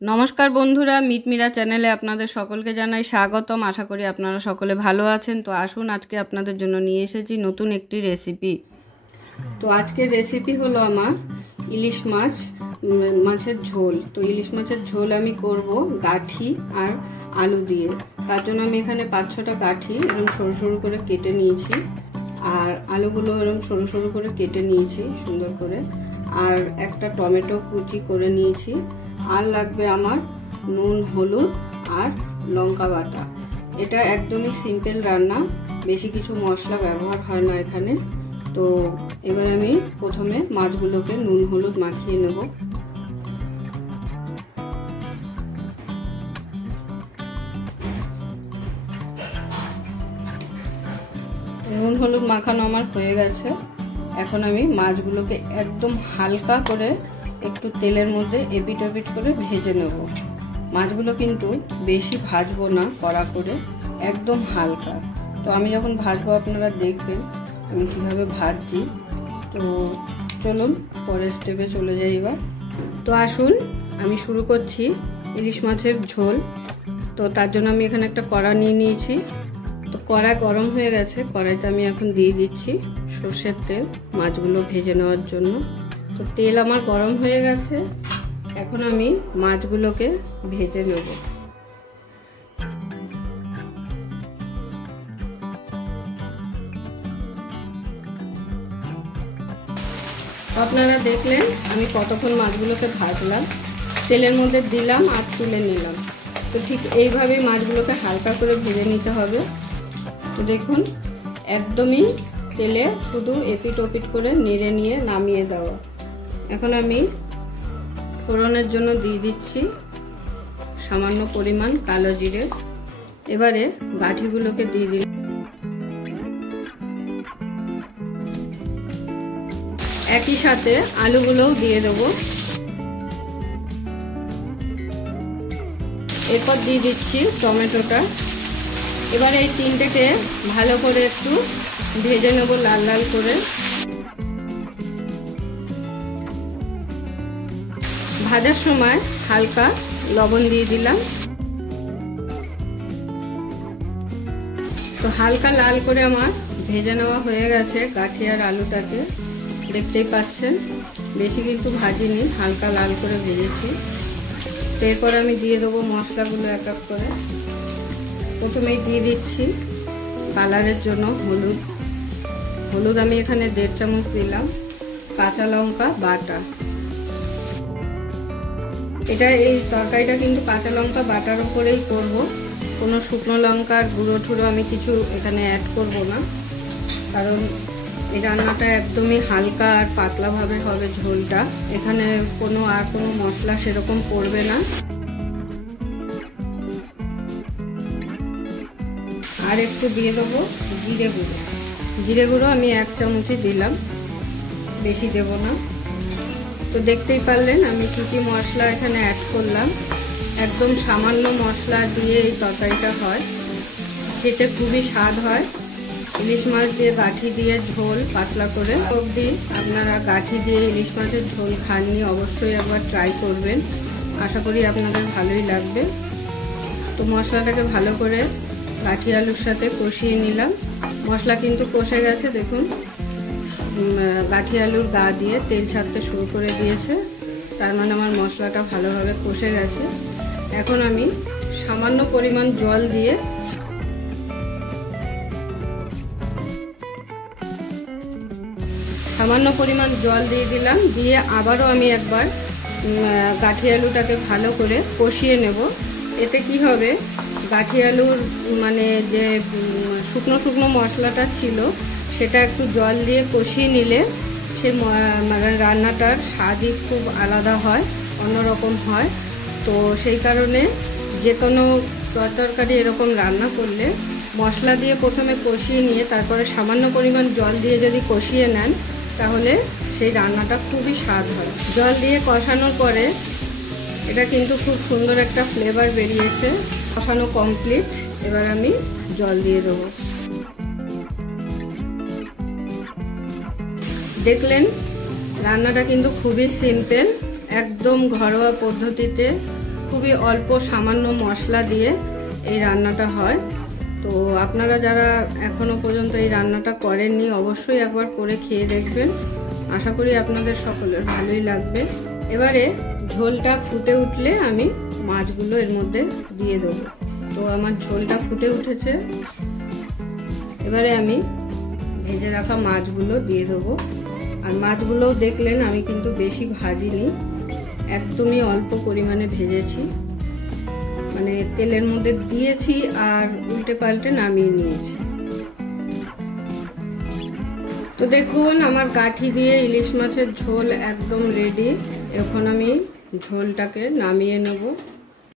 নমস্কার বন্ধুরা, মিটমিরা চ্যানেলে আপনাদের সকলকে জানাই স্বাগতম। আশা করি আপনারা সকলে ভালো আছেন। তো আসুন, আজকে আপনাদের জন্য নিয়ে এসেছি নতুন একটি রেসিপি। তো আজকের রেসিপি হলো আমার ইলিশ মাছের ঝোল। তো ইলিশ মাছের ঝোল আমি করব গাঠি আর আলু দিয়ে। তার জন্য আমি এখানে 5-6টা গাঠি এরকম সরু সরু করে কেটে নিয়েছি, আর আলুগুলো এরকম সরু সরু করে কেটে নিয়েছি সুন্দর করে, আর একটা টমেটো কুচি করে নিয়েছি। আর লাগবে আমার নুন, হলুদ আর লঙ্কা বাটা। এটা একদমই সিম্পল রান্না, বেশি কিছু মশলা ব্যবহার হয় না এখানে। তো এবার আমি প্রথমে মাছগুলোকে নুন হলুদ মাখিয়ে নেব। নুন হলুদ মাখানো আমার হয়ে গেছে। এখন আমি মাছগুলোকে একদম হালকা করে একটু তেলের মধ্যে এপিট ওপিট করে ভেজে নেব। মাছগুলো কিন্তু বেশি ভাজবো না, কড়া করে, একদম হালকা। তো আমি যখন ভাজবো আপনারা দেখবেন আমি কীভাবে ভাজছি। তো চলুন পরের স্টেপে চলে যাই এবার। তো আসুন, আমি শুরু করছি ইলিশ মাছের ঝোল। তো তার জন্য আমি এখানে একটা কড়া নিয়ে নিয়েছি। তো কড়া গরম হয়ে গেছে, কড়াইতে আমি এখন দিয়ে দিচ্ছি সর্ষের তেল মাছগুলো ভেজে নেওয়ার জন্য। তো তেল আমার গরম হয়ে গেছে, এখন আমি মাছগুলোকে ভেজে নেব। আপনারা দেখলেন আমি কতক্ষণ মাছগুলোকে ভাজলাম, তেলের মধ্যে দিলাম আর তুলে নিলাম। তো ঠিক এইভাবেই মাছগুলোকে হালকা করে ভেজে নিতে হবে। তো দেখুন, একদমই তেলে শুধু এপিট ওপিট করে নেড়ে নিয়ে নামিয়ে দেওয়া। এখন আমি ফোড়নের জন্য দিয়ে দিচ্ছি সামান্য পরিমাণ কালো জিরে। এবারে গাঠিগুলোকে দিয়ে দিই, একই সাথে আলুগুলোও দিয়ে দেবো। এরপর দিয়ে দিচ্ছি টমেটোটা। এবারে এই তিনটেকে ভালো করে একটু ভেজে নেব লাল লাল করে। ভাজার সময় হালকা লবণ দিয়ে দিলাম। তো হালকা লাল করে আমার ভেজে নেওয়া হয়ে গেছে গাঠি আর আলুটাকে, দেখতেই পাচ্ছেন। বেশি কিন্তু ভাজিনি, হালকা লাল করে ভেজেছি। তো এরপর আমি দিয়ে দেবো মশলাগুলো এক এক করে। প্রথমেই দিয়ে দিচ্ছি কালারের জন্য হলুদ আমি এখানে 1.5 চামচ দিলাম। কাঁচা লঙ্কা বাটা, এই তরকারিটা কিন্তু কাঁচা লঙ্কা বাটার উপরেই করব। কোনো শুকনো লঙ্কার গুঁড়ো টুড়ো আমি কিছু এখানে অ্যাড করব না, কারণ এই রান্নাটা একদমই হালকা আর পাতলাভাবে হবে ঝোলটা। এখানে কোনো মশলা সেরকম পড়বে না। আর একটু দিয়ে দেবো জিরে গুঁড়ো আমি 1 চামচই দিলাম, বেশি দেব না। তো দেখতেই পারলেন আমি কি মশলা এখানে অ্যাড করলাম। একদম সামান্য মশলা দিয়ে এই তরকারিটা হয়, খেতে খুবই স্বাদ হয়। ইলিশ মাছ দিয়ে গাঠি দিয়ে ঝোল পাতলা করে। অবধি আপনারা গাঠি দিয়ে ইলিশ মাছের ঝোল খাননি, অবশ্যই একবার ট্রাই করবেন। আশা করি আপনাদের ভালোই লাগবে। তো মশলাটাকে ভালো করে গাঠি আলুর সাথে কষিয়ে নিলাম। মশলা কিন্তু কষে গেছে, দেখুন গাঠি আলুর গা দিয়ে তেল ছাড়তে শুরু করে দিয়েছে, তার মানে আমার মশলাটা ভালোভাবে কষে গেছে। এখন আমি সামান্য পরিমাণ জল দিয়ে দিলাম। দিয়ে আবারও আমি একবার গাঠি আলুটাকে ভালো করে কষিয়ে নেব। এতে কি হবে, গাঠি আলুর মানে যে শুকনো শুকনো মশলাটা ছিল সেটা একটু জল দিয়ে কষিয়ে নিলে সে রান্নাটার স্বাদই খুব আলাদা হয়, অন্যরকম হয়। তো সেই কারণে যে কোনো তরকারি এরকম রান্না করলে মশলা দিয়ে প্রথমে কষিয়ে নিয়ে তারপরে সামান্য পরিমাণ জল দিয়ে যদি কষিয়ে নেন, তাহলে সেই রান্নাটা খুবই স্বাদ হয়। জল দিয়ে কষানোর পরে এটা কিন্তু খুব সুন্দর একটা ফ্লেভার বেরিয়েছে। কষানো কমপ্লিট, এবার আমি জল দিয়ে দেবো। দেখলেন রান্নাটা কিন্তু খুবই সিম্পল, একদম ঘরোয়া পদ্ধতিতে খুবই অল্প সামান্য মশলা দিয়ে এই রান্নাটা হয়। তো আপনারা যারা এখনো পর্যন্ত এই রান্নাটা করেননি অবশ্যই একবার করে খেয়ে দেখবেন, আশা করি আপনাদের সকলের ভালোই লাগবে। এবারে ঝোলটা ফুটে উঠলে আমি মাছগুলো এর মধ্যে দিয়ে দেবো। তো আমার ঝোলটা ফুটে উঠেছে, এবারে আমি ভেজে রাখা মাছগুলো দিয়ে দেবো। আর মাছগুলো দেখলেন আমি কিন্তু বেশি ভাজিনি, একদমই অল্প পরিমাণে ভেজেছি, মানে তেলের মধ্যে দিয়েছি আর উল্টে পাল্টে নামিয়ে নিয়েছি। তো দেখুন আমার কাঠি দিয়ে ইলিশ মাছের ঝোল একদম রেডি। এখন আমি ঝোলটাকে নামিয়ে নেব।